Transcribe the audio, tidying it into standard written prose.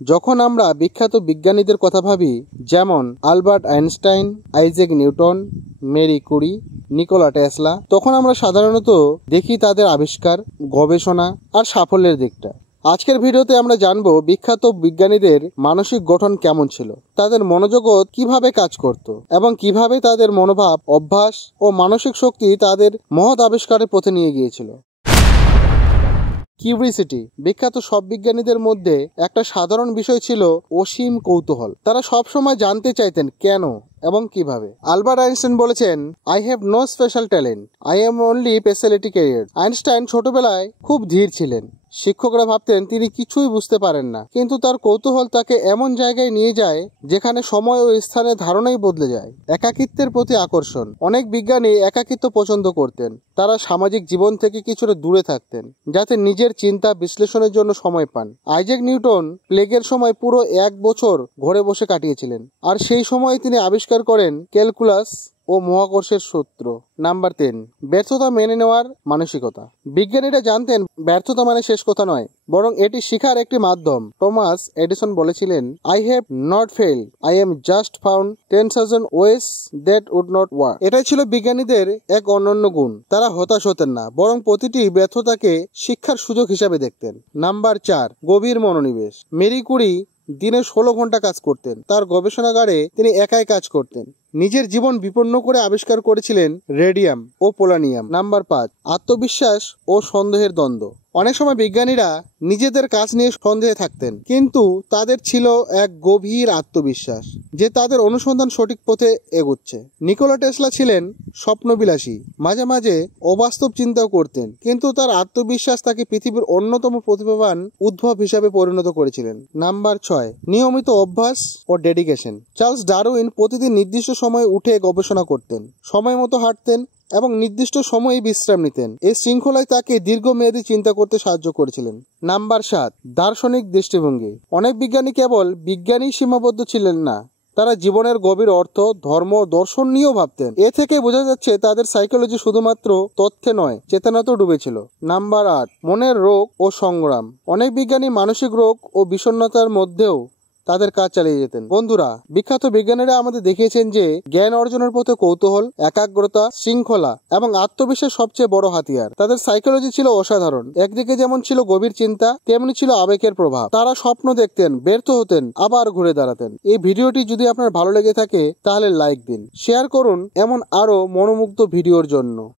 যখন আমরা বিখ্যাত বিজ্ঞানীদের কথা ভাবি, যেমন Albert Einstein, Isaac Newton, Marie Curie, Nikola Tesla, তখন আমরা সাধারণত দেখি তাদের আবিষ্কার, গবেষণা আর সাফল্যের দিকটা। আজকের ভিডিওতে আমরা জানব বিখ্যাত বিজ্ঞানীদের মানসিক গঠন কেমন ছিল, তাদের মনোজগৎ কিভাবে কাজ করত এবং কিভাবে তাদের মনোভাব, অভ্যাস ও মানসিক শক্তি তাদের মহৎ আবিষ্কারের পথে নিয়ে গিয়েছিল। কিউরিসিটি। বিখ্যাত সব বিজ্ঞানীদের মধ্যে একটা সাধারণ বিষয় ছিল অসীম কৌতূহল। তারা সবসময় জানতে চাইতেন কেন এবং কিভাবে। আলবার্ট আইনস্টাইন বলেছেন, I have no special talent, I am only specialty career. Einstein ছোটবেলায় খুব ধীর ছিলেন। শিক্ষকরা ভাবতেন তিনি কিছুই বুঝতে পারেন না, কিন্তু তার কৌতূহল তাকে এমন জায়গায় নিয়ে যায় যেখানে সময় ও স্থানের ধারণাই বদলে যায়। একাকিত্বের প্রতি আকর্ষণ। অনেক বিজ্ঞানী একাকিত্ব পছন্দ করতেন। তারা সামাজিক জীবন থেকে কিছুটা দূরে থাকতেন, যাতে নিজের চিন্তা বিশ্লেষণের জন্য সময় পান। আইজ্যাক নিউটন প্লেগের সময় পুরো 1 বছর ঘরে বসে কাটিয়েছিলেন, আর সেই সময় তিনি আবিষ্কার করেন ক্যালকুলাস ও মহাকর্ষের সূত্র। নাম্বার 10, ব্যর্থতা মেনে নেওয়ার মানসিকতা। বিজ্ঞানীরা জানতেন ব্যর্থতা মানে শেষ কথা নয়, বরং এটি শিখার একটি মাধ্যম। টমাস এডিসন বলেছিলেন, I have not fail, I am just found 10,000 ways that would not work. এটাই ছিল বিজ্ঞানীদের এক অনন্য গুণ। তারা হতাশ হতেন না, বরং প্রতিটি ব্যর্থতাকে শিক্ষার সুযোগ হিসাবে দেখতেন। নাম্বার 4, গভীর মনোনিবেশ। মেরি কুরি দিনে 16 ঘন্টা কাজ করতেন। তার গবেষণাগারে তিনি একাই কাজ করতেন। নিজের জীবন বিপন্ন করে আবিষ্কার করেছিলেন রেডিয়াম ও পোলানিয়াম। নাম্বার 5, আত্মবিশ্বাস ও সন্দেহের দ্বন্দ্ব। অনেক সময় বিজ্ঞানীরা নিজেদের কাজ নিয়ে সন্দেহে থাকতেন, কিন্তু তাদের ছিল এক গভীর আত্মবিশ্বাস যে তাদের অনুসন্ধান সঠিক পথে এগোচ্ছে। নিকোলা টেসলা ছিলেন স্বপ্নবিলাসী, মাঝে মাঝে অবাস্তব চিন্তাও করতেন, কিন্তু তার আত্মবিশ্বাস তাকে পৃথিবীর অন্যতম প্রতিভাবান উদ্ভব হিসাবে পরিণত করেছিলেন। নাম্বার 6, নিয়মিত অভ্যাস ও ডেডিকেশন। চার্লস ডারউইন প্রতিদিন নির্দিষ্ট সময়ে উঠে গবেষণা করতেন, সময় মতো হাঁটতেন এবং নির্দিষ্ট সময়ে বিশ্রাম নিতেন। এই শৃঙ্খলায় তাকে দীর্ঘমেয়াদী চিন্তা করতে সাহায্য করেছিলেন। নাম্বার 7, দার্শনিক দৃষ্টিভঙ্গি। অনেক বিজ্ঞানী কেবল বিজ্ঞানী সীমাবদ্ধ ছিলেন না, তারা জীবনের গভীর অর্থ, ধর্ম, দর্শন নিয়েও ভাবতেন। এ থেকে বোঝা যাচ্ছে তাদের সাইকোলজি শুধুমাত্র তথ্যে নয়, চেতনাতেও ডুবেছিল। নাম্বার 8, মনের রোগ ও সংগ্রাম। অনেক বিজ্ঞানী মানসিক রোগ ও বিষণ্ণতার মধ্যেও তাদের কাজ চালিয়ে যেতেন। বন্ধুরা, বিখ্যাত বিজ্ঞানীরা আমাদের দেখিয়েছেন যে জ্ঞান অর্জনের পথে কৌতূহল, একাগ্রতা, শৃঙ্খলা এবং আত্মবিশ্বাস সবচেয়ে বড় হাতিয়ার। তাদের সাইকোলজি ছিল অসাধারণ। একদিকে যেমন ছিল গভীর চিন্তা, তেমনি ছিল আবেগের প্রভাব। তারা স্বপ্ন দেখতেন, ব্যর্থ হতেন, আবার ঘুরে দাঁড়াতেন। এই ভিডিওটি যদি আপনার ভালো লেগে থাকে তাহলে লাইক দিন, শেয়ার করুন এমন আরো মনোমুগ্ধ ভিডিওর জন্য।